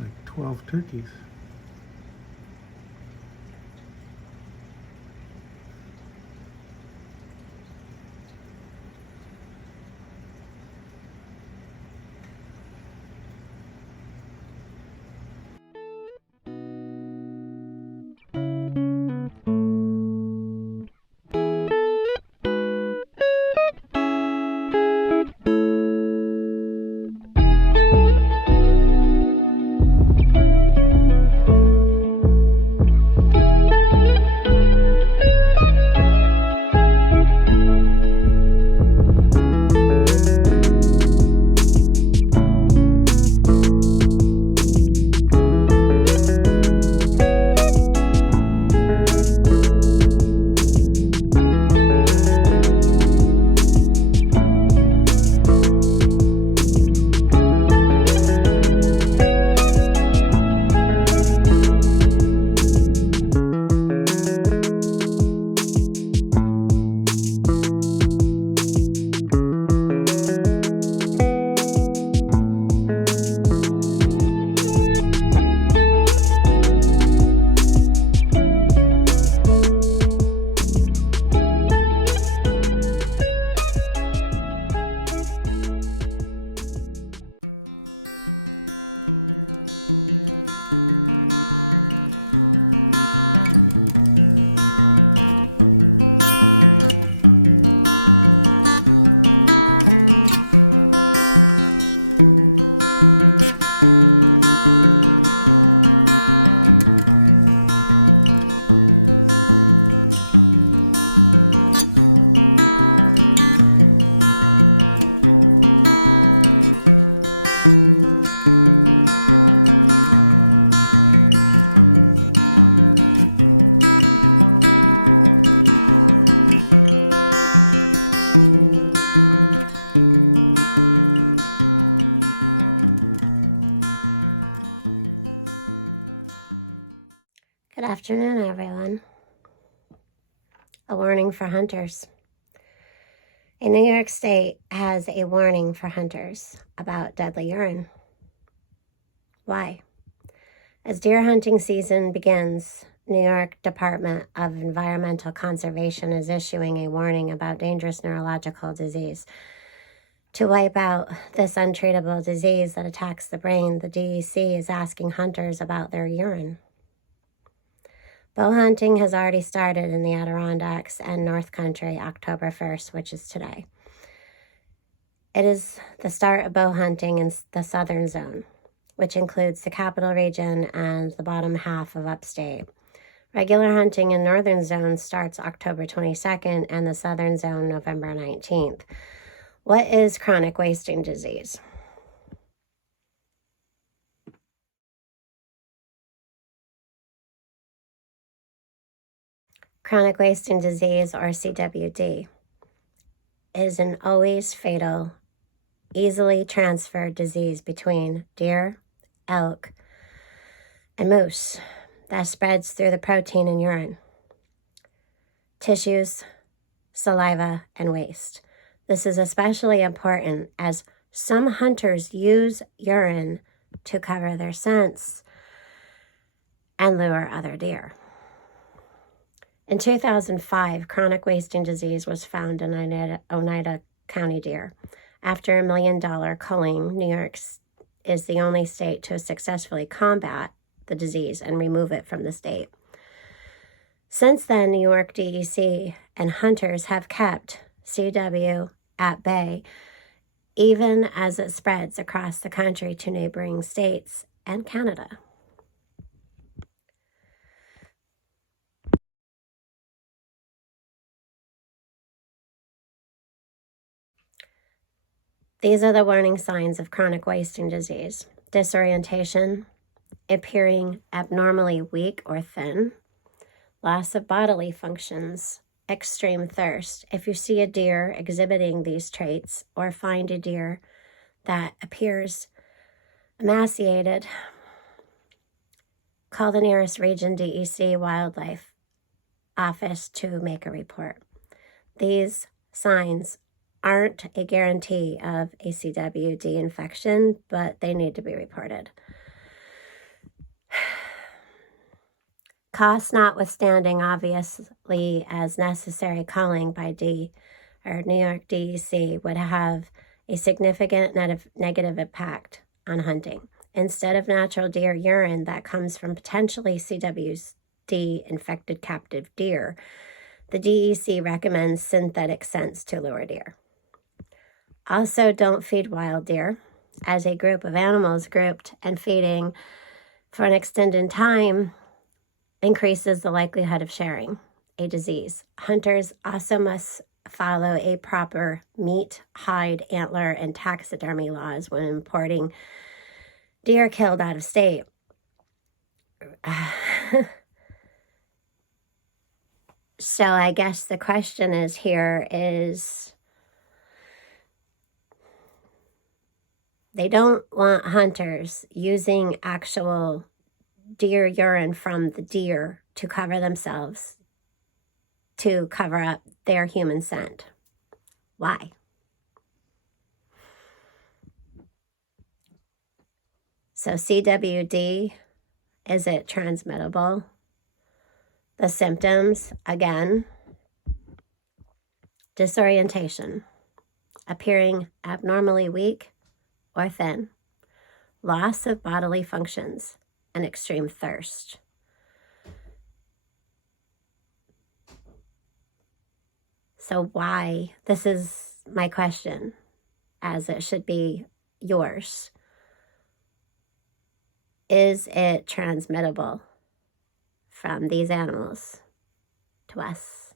like 12 turkeys. Good afternoon, everyone. A warning for hunters. In New York State has a warning for hunters about deadly urine. Why? As deer hunting season begins, New York Department of Environmental Conservation is issuing a warning about dangerous neurological disease. To wipe out this untreatable disease that attacks the brain, the DEC is asking hunters about their urine. Bow hunting has already started in the Adirondacks and North Country October 1st, which is today. It is the start of bow hunting in the southern zone, which includes the capital region and the bottom half of upstate. Regular hunting in northern zone starts October 22nd and the southern zone November 19th. What is chronic wasting disease? Chronic wasting disease, or CWD, is an always fatal, easily transferred disease between deer, elk, and moose that spreads through the protein in urine, tissues, saliva, and waste. This is especially important as some hunters use urine to cover their scents and lure other deer. In 2005, chronic wasting disease was found in Oneida County deer. After $1 million culling, New York is the only state to successfully combat the disease and remove it from the state. Since then, New York DEC and hunters have kept CW at bay, even as it spreads across the country to neighboring states and Canada. These are the warning signs of chronic wasting disease: disorientation, appearing abnormally weak or thin, loss of bodily functions, extreme thirst. If you see a deer exhibiting these traits or find a deer that appears emaciated, call the nearest region DEC wildlife office to make a report. These signs aren't a guarantee of a CWD infection, but they need to be reported. Cost notwithstanding, obviously, as necessary culling by New York DEC would have a significant negative impact on hunting. Instead of natural deer urine that comes from potentially CWD-infected captive deer, the DEC recommends synthetic scents to lure deer. Also, don't feed wild deer. As a group of animals grouped and feeding for an extended time increases the likelihood of sharing a disease. Hunters also must follow a proper meat, hide, antler, and taxidermy laws when importing deer killed out of state. So I guess the question is here is, they don't want hunters using actual deer urine from the deer to cover themselves, to cover up their human scent. Why? So CWD, is it transmittable? The symptoms, again, disorientation, appearing abnormally weak or thin, loss of bodily functions, and extreme thirst. So why? This is my question, as it should be yours. Is it transmittable from these animals to us?